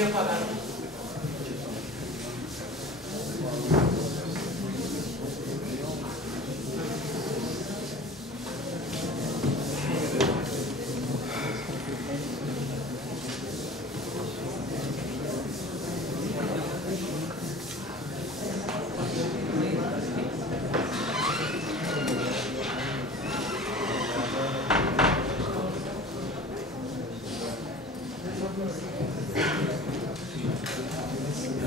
bem apagado.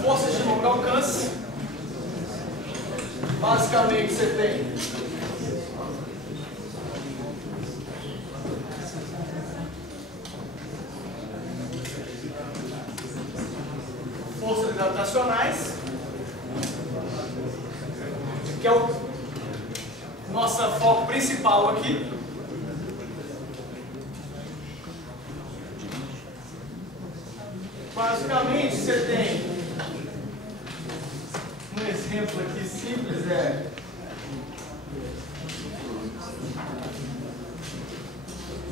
Forças de longo alcance, basicamente você tem forças gravitacionais, que é o nosso foco principal aqui. Basicamente você tem um exemplo aqui simples,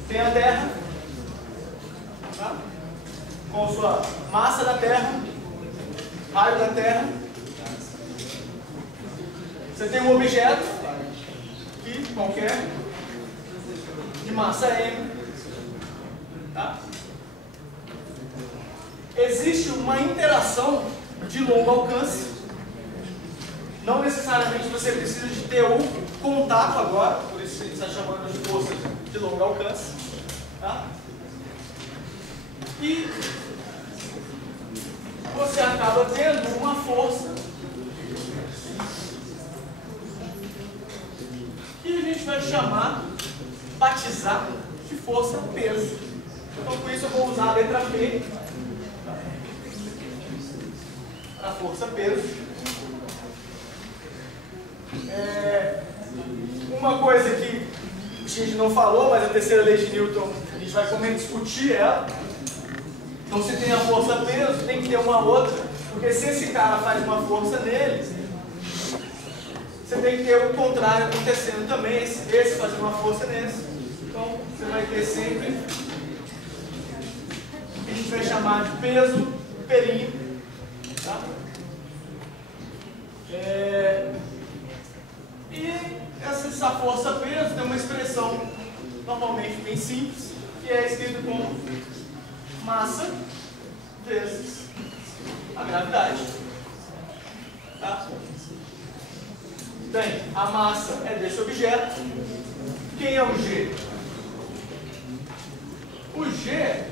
tem a Terra, tá? Com sua massa da Terra, raio da Terra. Você tem um objeto aqui, qualquer, de massa M, tá? Existe uma interação de longo alcance. Não necessariamente você precisa de ter um contato agora, por isso a gente está chamando de força de longo alcance. Tá? E você acaba tendo uma força que a gente vai chamar, batizar de força peso. Então por isso eu vou usar a letra P para a força peso. Uma coisa que a gente não falou, mas a terceira lei de Newton, a gente vai como discutir ela. Então se tem a força peso, tem que ter uma outra, porque se esse cara faz uma força nele, você tem que ter o contrário acontecendo também, esse faz uma força nesse. Então você vai ter sempre o que a gente vai chamar de peso pelinho. Tá? E essa força peso tem uma expressão normalmente bem simples, que é escrito como massa vezes a gravidade. Tá? Bem, a massa é desse objeto. Quem é o G? O G é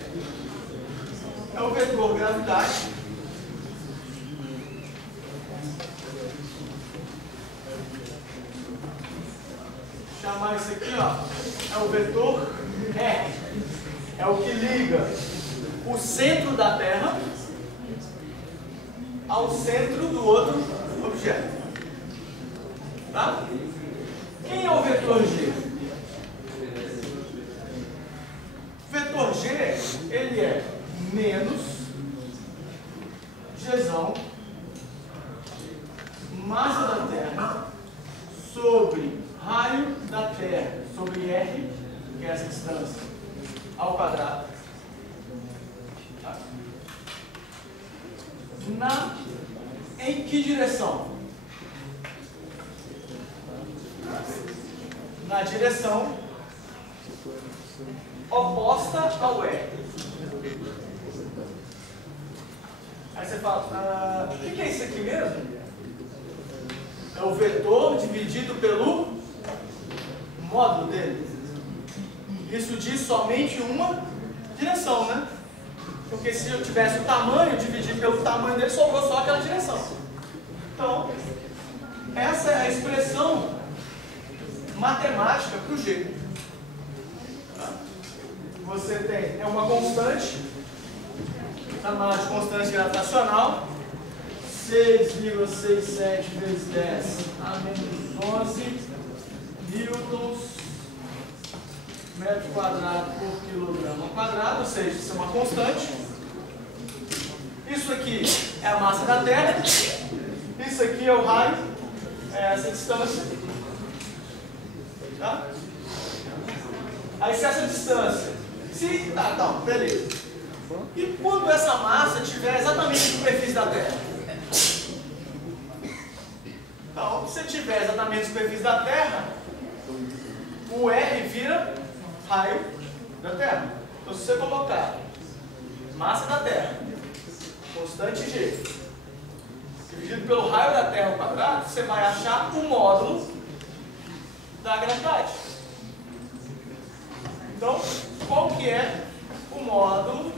o vetor gravidade chamar isso aqui, ó, é o vetor R. É o que liga o centro da Terra ao centro do outro objeto. Tá? Quem é o vetor G? O vetor G, ele é menos Gzão, massa da Terra, sobre raio da Terra, sobre R, que é essa distância, ao quadrado. Tá? Em que direção? Na direção oposta ao R. Aí você fala, o que é isso aqui mesmo? É o vetor dividido pelo módulo dele. Isso diz somente uma direção, né? Porque se eu tivesse o tamanho dividido pelo tamanho dele, sobrou só aquela direção. Então, essa é a expressão matemática para o G. Você tem uma constante, chamada de constante gravitacional, 6,67 vezes 10 a menos 11 newtons metro quadrado por quilograma ao quadrado, ou seja, isso é uma constante. Isso aqui é a massa da Terra, isso aqui é o raio, é essa distância. Tá? Aí se essa distância, beleza. E quando essa massa estiver exatamente na superfície da Terra? Então, se estiver exatamente na superfície da Terra, o R vira raio da Terra. Então, se você colocar massa da Terra, constante G, dividido pelo raio da Terra ao quadrado, você vai achar o módulo da gravidade. Então, qual que é o módulo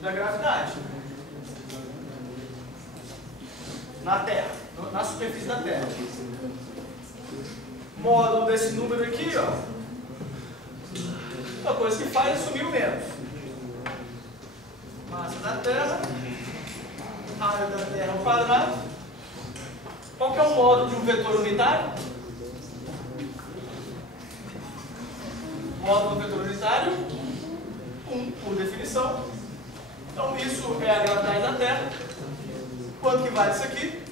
da gravidade na Terra, na superfície da Terra? Módulo desse número aqui, ó, uma coisa que faz é sumir o menos. Massa da Terra, raio da Terra ao quadrado. Qual que é o módulo de um vetor unitário? Módulo do vetor unitário, 1 por definição. Então isso é a gravidade da Terra. Quanto que vale isso aqui?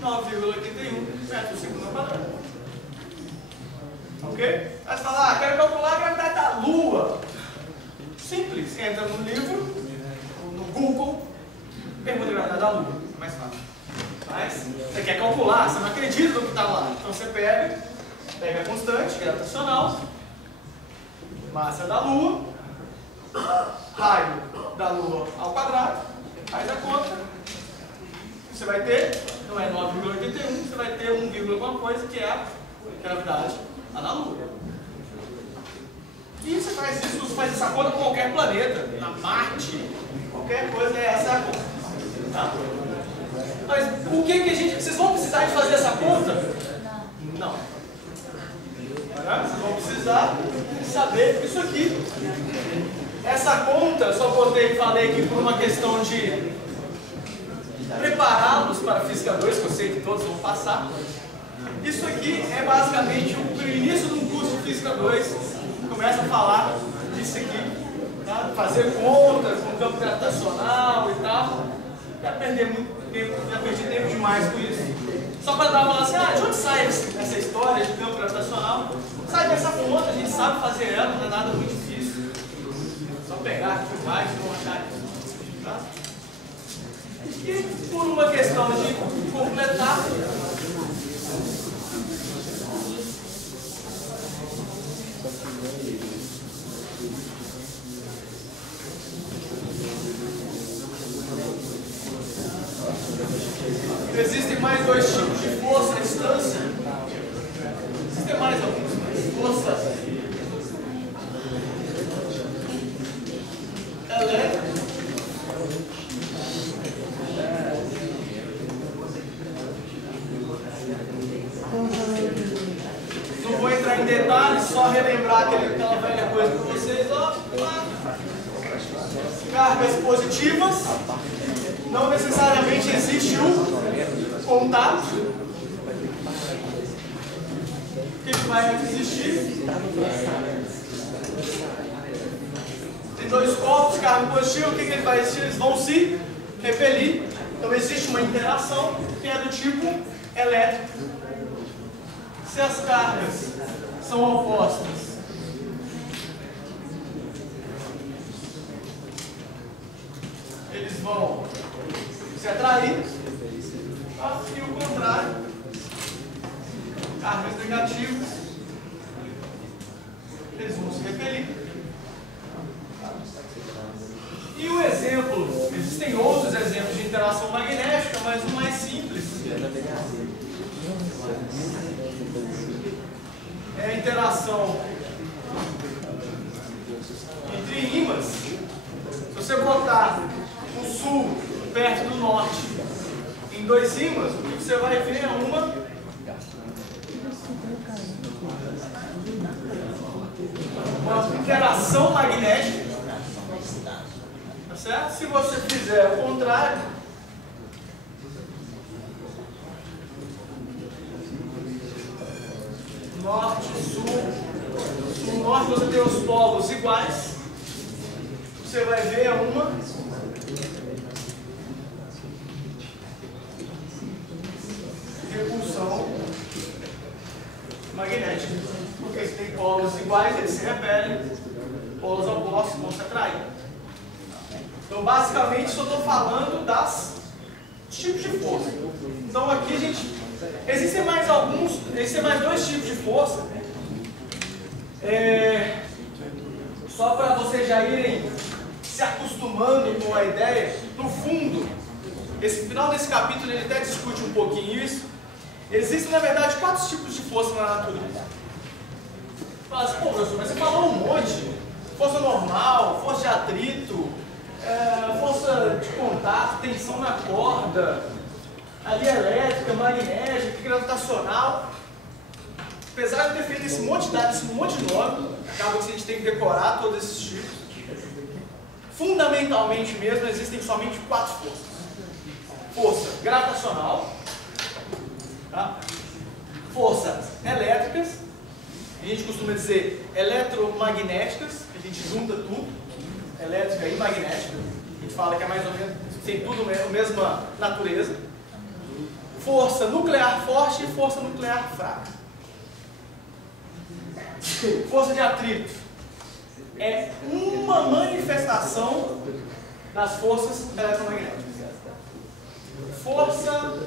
9,81 metros segundo ao quadrado. Ok? Aí você fala, quero calcular a gravidade da Lua. Simples, entra no livro, no Google, pergunta a gravidade da Lua. Mais fácil. Mas você quer calcular, você não acredita no que está lá. Então você pega a constante gravitacional, massa da Lua, raio da Lua ao quadrado, faz a conta, você vai ter, não é 9,81, você vai ter 1, alguma coisa, que é a gravidade lá na Lua. E você faz essa conta com qualquer planeta, na Marte, qualquer coisa, essa é a conta. Tá? Mas o que a gente... Vocês vão precisar de fazer essa conta? Não. Vocês vão precisar saber isso aqui. Essa conta, eu só falei aqui por uma questão de prepará-los para a Física 2, que eu sei que todos vão passar. Isso aqui é basicamente o início de um curso de Física 2. Começa a falar disso aqui, tá? Fazer contas com campo gravitacional e tal. Já perdi tempo demais com isso. Só para dar uma assim, de onde sai essa história de campo gravitacional? Sai dessa conta, a gente sabe fazer ela, não é nada muito difícil. Só pegar aqui mais e vão achar isso. Tá? E por uma questão de completar, existem mais dois tipos de força à distância. Existem mais alguns, mas força elétrica. Não vou entrar em detalhes, só relembrar aquela velha coisa para vocês. Ó, cargas positivas. Não necessariamente existe um contato. O que vai existir? Tem dois corpos, carga positiva, o que ele vai existir? Eles vão se repelir. Então existe uma interação que é do tipo elétrico. Se as cargas são opostas, eles vão se atrair, e o contrário, cargas negativas, eles vão se repelir. E o exemplo, existem outros exemplos de interação magnética, mas o mais simples é a interação entre ímãs. Se você botar o sul perto do norte em dois ímãs, o que você vai ver é uma interação magnética. Tá certo? Se você fizer o contrário, norte, sul, no norte você tem os polos iguais, você vai ver uma repulsão magnética, porque tem polos iguais, eles se repelem, polos opostos vão se atrair. Então, basicamente, só estou falando dos tipos de força. Então, aqui a gente... Existem mais dois tipos de força. Só para vocês já irem se acostumando com a ideia, no fundo, esse final desse capítulo ele até discute um pouquinho isso. Existem, na verdade, 4 tipos de força na natureza. Fala assim, pô, professor, mas você falou um monte. Força normal, força de atrito, força de contato, tensão na corda, ali elétrica, magnética, gravitacional. Apesar de ter feito esse monte de dados, esse monte de nome, acaba que a gente tem que decorar todos esses tipos. Fundamentalmente mesmo, existem somente 4 forças. Força gravitacional, tá? Forças elétricas, a gente costuma dizer eletromagnéticas, a gente junta tudo, elétrica e magnética, a gente fala que é mais ou menos, tem tudo a mesma natureza. Força nuclear forte e força nuclear fraca. Força de atrito é uma manifestação das forças eletromagnéticas. Força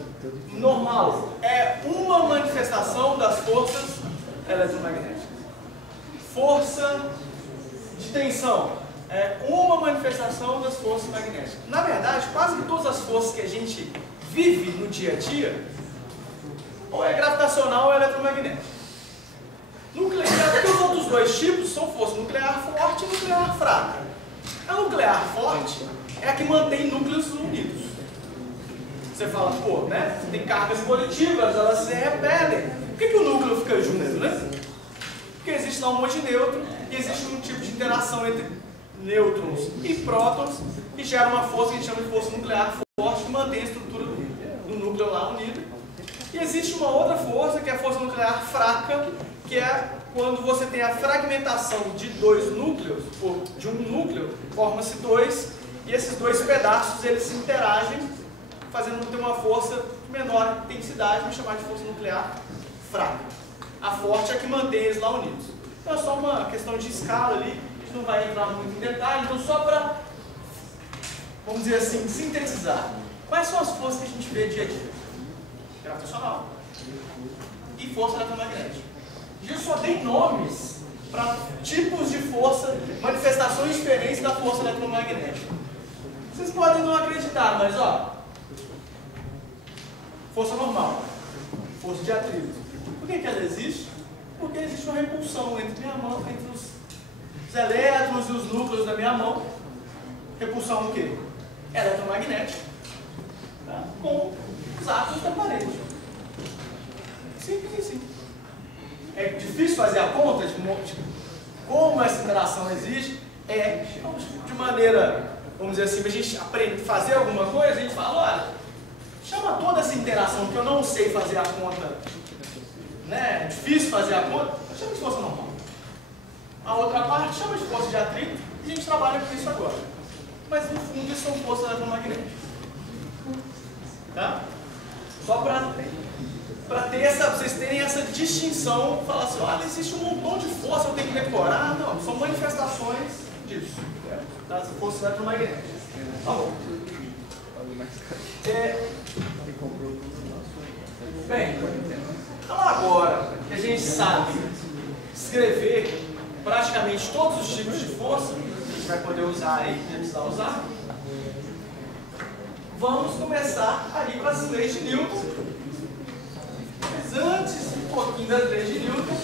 normal é uma manifestação das forças eletromagnéticas. Força de tensão é uma manifestação das forças magnéticas. Na verdade, quase todas as forças que a gente vive no dia a dia, ou é gravitacional ou é eletromagnética. Nuclear, porque os outros dois tipos são força nuclear forte e nuclear fraca. A nuclear forte é a que mantém núcleos unidos. Você fala, pô, né? Tem cargas positivas, elas se repelem. Por que o núcleo fica junto, né? Porque existe lá um monte de nêutron e existe um tipo de interação entre nêutrons e prótons que gera uma força que a gente chama de força nuclear forte que mantém a estrutura do núcleo lá unido. E existe uma outra força que é a força nuclear fraca, que é quando você tem a fragmentação de 2 núcleos, ou de um núcleo, forma-se 2, e esses 2 pedaços eles se interagem, fazendo ter uma força de menor intensidade, vamos chamar de força nuclear fraca. A forte é a que mantém eles lá unidos. Então é só uma questão de escala ali, a gente não vai entrar muito em detalhe, então só para, vamos dizer assim, sintetizar. Quais são as forças que a gente vê dia a dia? Gravitacional e força eletromagnética. Eu só dei nomes para tipos de força, manifestações diferentes da força eletromagnética. Vocês podem não acreditar, mas ó, força normal, força de atrito. Por que ela existe? Porque existe uma repulsão entre minha mão, entre os elétrons e os núcleos da minha mão. Repulsão o quê? Eletromagnética, tá? Com os átomos da parede. Simples assim. É difícil fazer a conta de como essa interação existe. De maneira, vamos dizer assim, para a gente aprender a fazer alguma coisa, a gente fala, olha, chama toda essa interação que eu não sei fazer a conta, né? É difícil fazer a conta, chama de força normal. A outra parte chama de força de atrito e a gente trabalha com isso agora. Mas no fundo isso são forças eletromagnéticas. Tá? Só para ter vocês terem essa distinção, falar assim, olha, existe um montão de força, eu tenho que decorar. Não, são manifestações disso, das forças eletromagnéticas. Tá bom. Bem, então agora que a gente sabe escrever praticamente todos os tipos de força, a gente vai poder usar aí, precisar usar, vamos começar a ir para as leis de Newton. Mas antes, um pouquinho das leis de Newton.